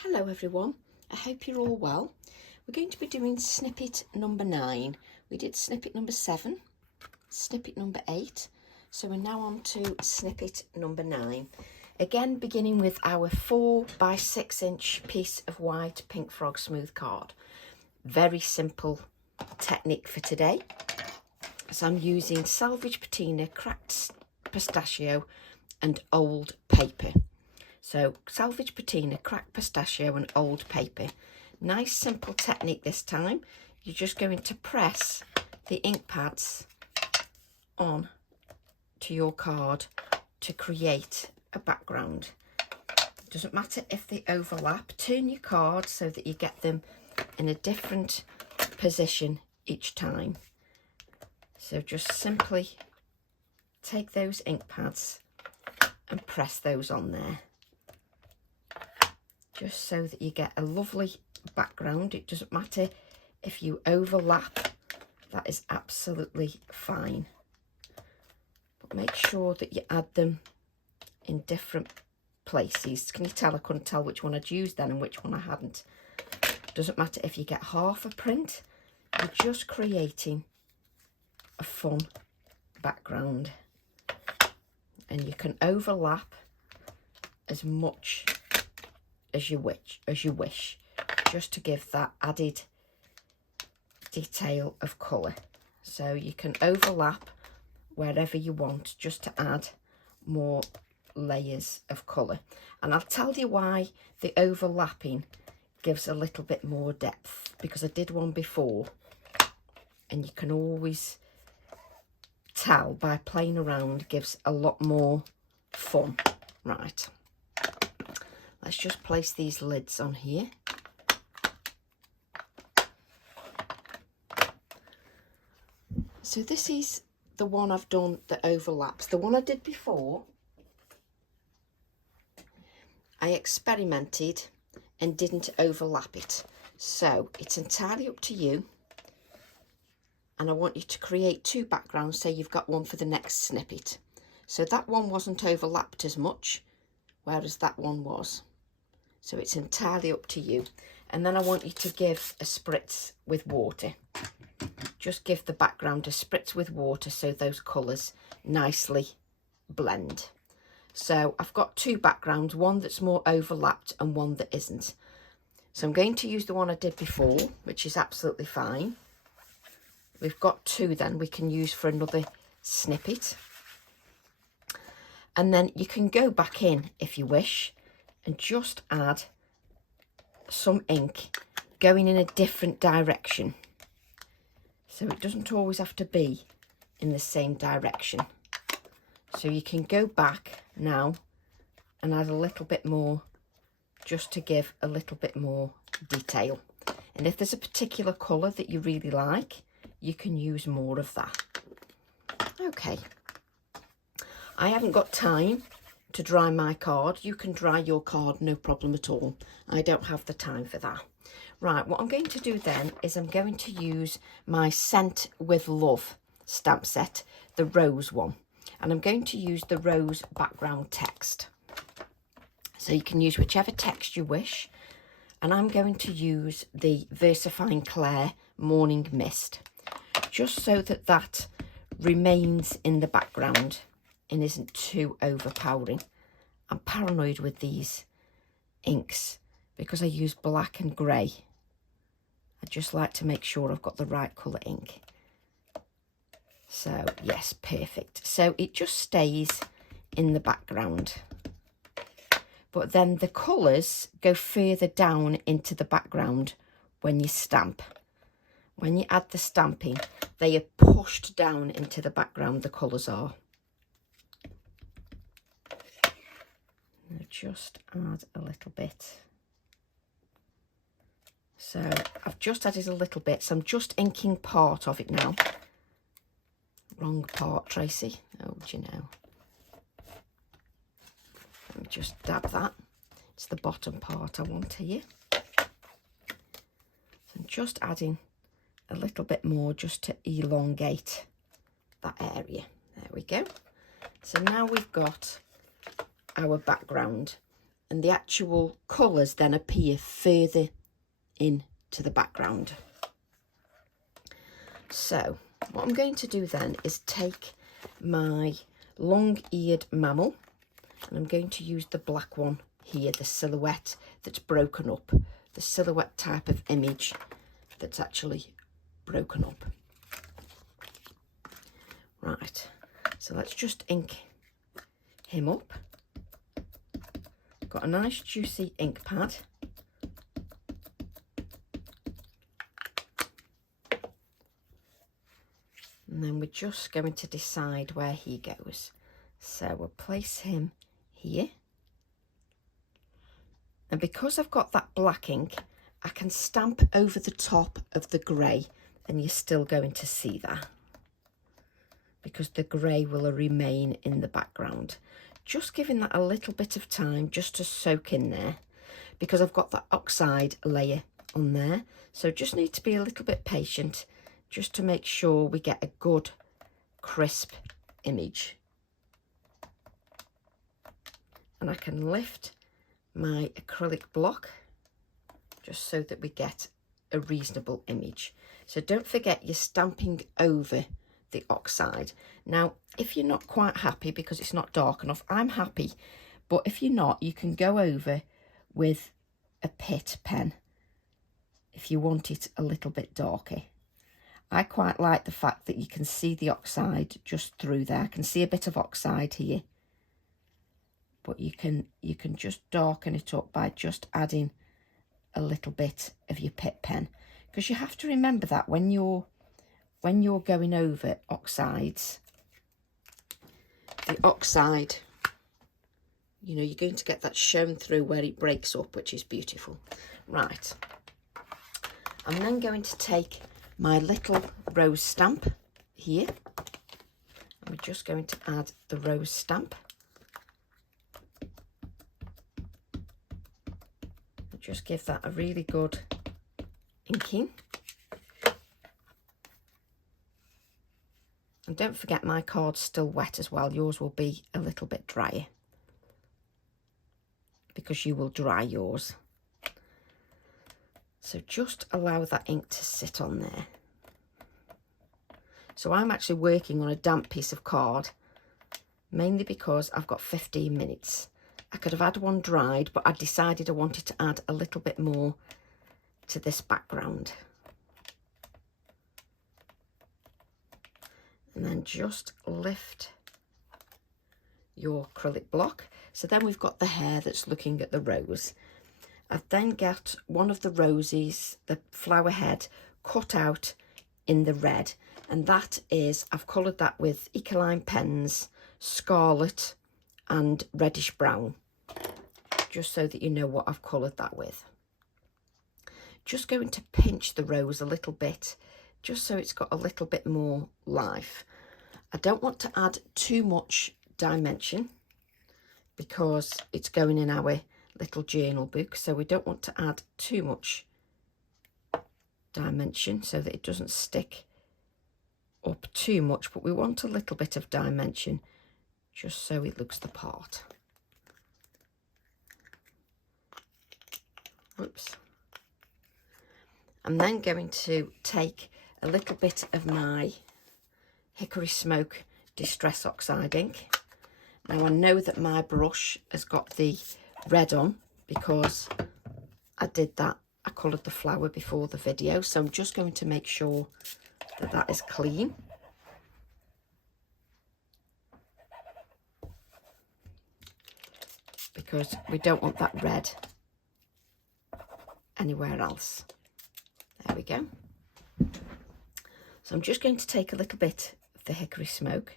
Hello everyone, I hope you're all well. We're going to be doing snippet number 9. We did snippet number 7, snippet number 8, so we're now on to snippet number 9. Again, beginning with our 4 by 6 inch piece of white pink frog smooth card. Very simple technique for today. So I'm using salvage patina, cracked pistachio and old paper. So salvage patina, cracked pistachio and old paper. Nice simple technique this time. You're just going to press the ink pads on to your card to create a background. Doesn't matter if they overlap. Turn your card so that you get them in a different position each time. So just simply take those ink pads and press those on there. Just so that you get a lovely background. It doesn't matter if you overlap, that is absolutely fine. But make sure that you add them in different places. Can you tell I couldn't tell which one I'd used then and which one I hadn't? Doesn't matter if you get half a print, you're just creating a fun background. And you can overlap as much as you wish, just to give that added detail of colour. So you can overlap wherever you want, just to add more layers of colour. And I'll tell you why the overlapping gives a little bit more depth, because I did one before and you can always tell by playing around, gives a lot more fun. Right, let's just place these lids on here. So this is the one I've done that overlaps. The one I did before, I experimented and didn't overlap it. So it's entirely up to you. And I want you to create 2 backgrounds. Say you've got one for the next snippet. So that one wasn't overlapped as much, whereas that one was. So it's entirely up to you. And then I want you to give a spritz with water. Just give the background a spritz with water so those colours nicely blend. So I've got 2 backgrounds, one that's more overlapped and one that isn't. So I'm going to use the one I did before, which is absolutely fine. We've got 2 then we can use for another snippet. And then you can go back in if you wish and just add some ink going in a different direction. So it doesn't always have to be in the same direction. So you can go back now and add a little bit more, just to give a little bit more detail. And if there's a particular colour that you really like, you can use more of that. Okay, I haven't got time to dry my card. You can dry your card, no problem at all. I don't have the time for that. Right, what I'm going to do then is I'm going to use my Scent with Love stamp set, the rose one. And I'm going to use the rose background text. So you can use whichever text you wish. And I'm going to use the VersaFine Claire Morning Mist, just so that that remains in the background and isn't too overpowering. I'm paranoid with these inks because I use black and grey. I just like to make sure I've got the right colour ink. So yes, perfect. So it just stays in the background. But then the colours go further down into the background when you stamp. When you add the stamping, they are pushed down into the background, the colours are. Now just add a little bit. So I've just added a little bit, so I'm just inking part of it now. Wrong part, Tracy. Oh, do you know? Let me just dab that. It's the bottom part I want here. So I'm just adding a little bit more just to elongate that area. There we go. So now we've got our background. and the actual colours then appear further into the background. So what I'm going to do then is take my long-eared mammal, and I'm going to use the black one here, the silhouette that's broken up, the silhouette type of image that's actually broken up. Right, so let's just ink him up. Got a nice juicy ink pad. And then we're just going to decide where he goes. So we'll place him here. And because I've got that black ink, I can stamp over the top of the grey, and you're still going to see that, because the grey will remain in the background. Just giving that a little bit of time just to soak in there, because I've got that oxide layer on there. So just need to be a little bit patient just to make sure we get a good crisp image. And I can lift my acrylic block just so that we get a reasonable image. So don't forget you're stamping over the oxide. Now if you're not quite happy because it's not dark enough, I'm happy, but if you're not, you can go over with a Pitt pen if you want it a little bit darker. I quite like the fact that you can see the oxide just through there. I can see a bit of oxide here, but you can just darken it up by just adding a little bit of your Pitt pen, because you have to remember that when you're going over oxides, the oxide, you know, you're going to get that shown through where it breaks up, which is beautiful. Right, I'm then going to take my little rose stamp here, and we're just going to add the rose stamp. And just give that a really good inking. And don't forget my card's still wet as well. Yours will be a little bit drier, because you will dry yours. So just allow that ink to sit on there. So I'm actually working on a damp piece of card, mainly because I've got 15 minutes. I could have had one dried, but I decided I wanted to add a little bit more to this background. And then just lift your acrylic block. So then we've got the hair that's looking at the rose. I've then got one of the roses, the flower head, cut out in the red, and that is, I've coloured that with Ecoline pens, scarlet and reddish brown, just so that you know what I've coloured that with. Just going to pinch the rose a little bit, just so it's got a little bit more life. I don't want to add too much dimension because it's going in our little journal book, so we don't want to add too much dimension so that it doesn't stick up too much, but we want a little bit of dimension just so it looks the part. Oops. I'm then going to take a little bit of my Hickory Smoke Distress Oxide ink. Now I know that my brush has got the red on because I did that, I coloured the flower before the video, so I'm just going to make sure that that is clean. Because we don't want that red anywhere else. There we go. So I'm just going to take a little bit of the Hickory Smoke,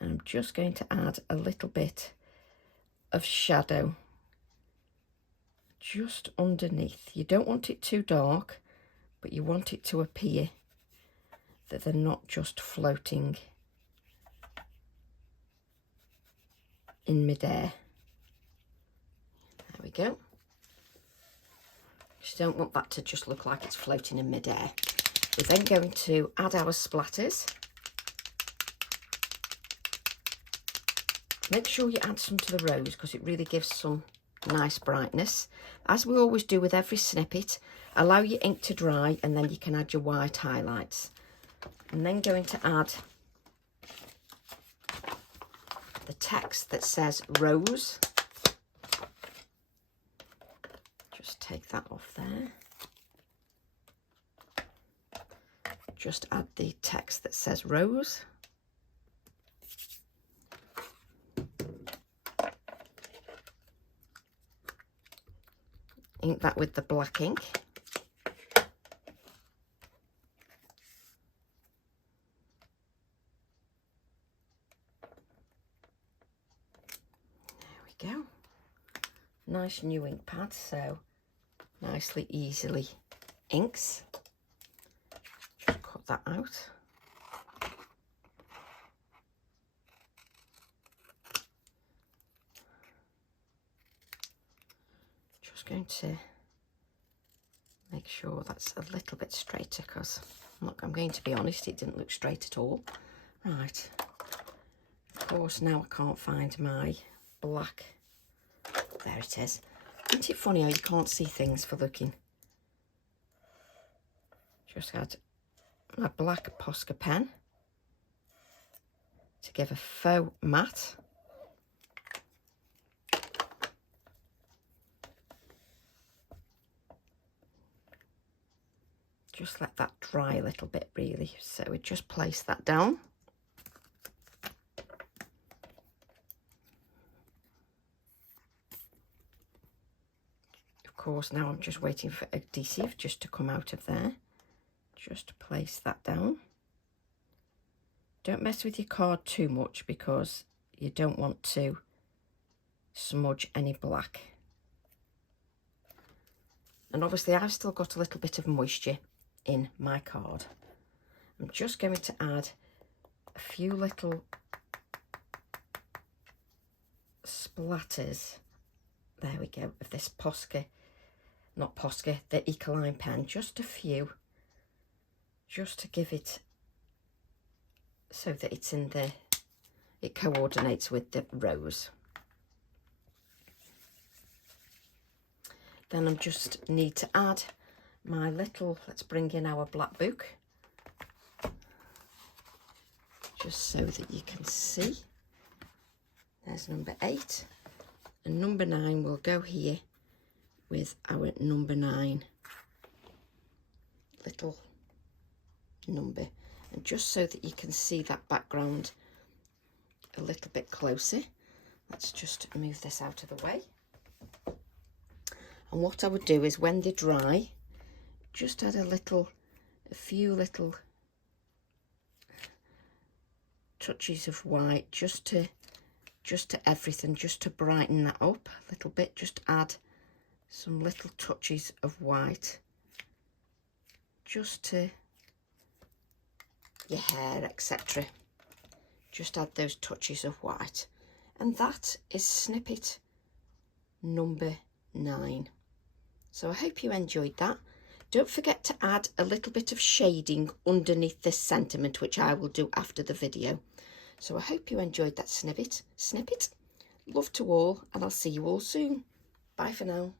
and I'm just going to add a little bit of shadow just underneath. You don't want it too dark, but you want it to appear that they're not just floating in midair. There we go. Just don't want that to just look like it's floating in midair. We're then going to add our splatters. Make sure you add some to the rose because it really gives some nice brightness. As we always do with every snippet, allow your ink to dry and then you can add your white highlights. I'm then going to add the text that says Rose. Just take that off there. Just add the text that says Rose. Ink that with the black ink. There we go. Nice new ink pad, so nicely, easily inks. Just cut that out. Just going to make sure that's a little bit straighter, because I'm going to be honest, it didn't look straight at all. Right, of course now I can't find my black. There it is. Isn't it funny how you can't see things for looking? Just add my black Posca pen to give a faux matte. Just let that dry a little bit really. So we just place that down. Of course, now I'm just waiting for adhesive just to come out of there. Just place that down. Don't mess with your card too much because you don't want to smudge any black. And obviously I've still got a little bit of moisture in my card. I'm just going to add a few little splatters, there we go, of this Posca, not Posca, the Ecoline pen, just a few, just to give it so that it's in the, it coordinates with the rose. Then I just need to add my little, let's bring in our black book, just so that you can see. There's number 8, and number 9 will go here with our number 9 little number. And just so that you can see that background a little bit closer, let's just move this out of the way. And what I would do is when they dry, just add a few little touches of white, just to everything, just to brighten that up a little bit. Just add some little touches of white, just to your hair, etc. Just add those touches of white. And that is snippet number 9. So I hope you enjoyed that. Don't forget to add a little bit of shading underneath this sentiment, which I will do after the video. So I hope you enjoyed that snippet. Love to all, and I'll see you all soon. Bye for now.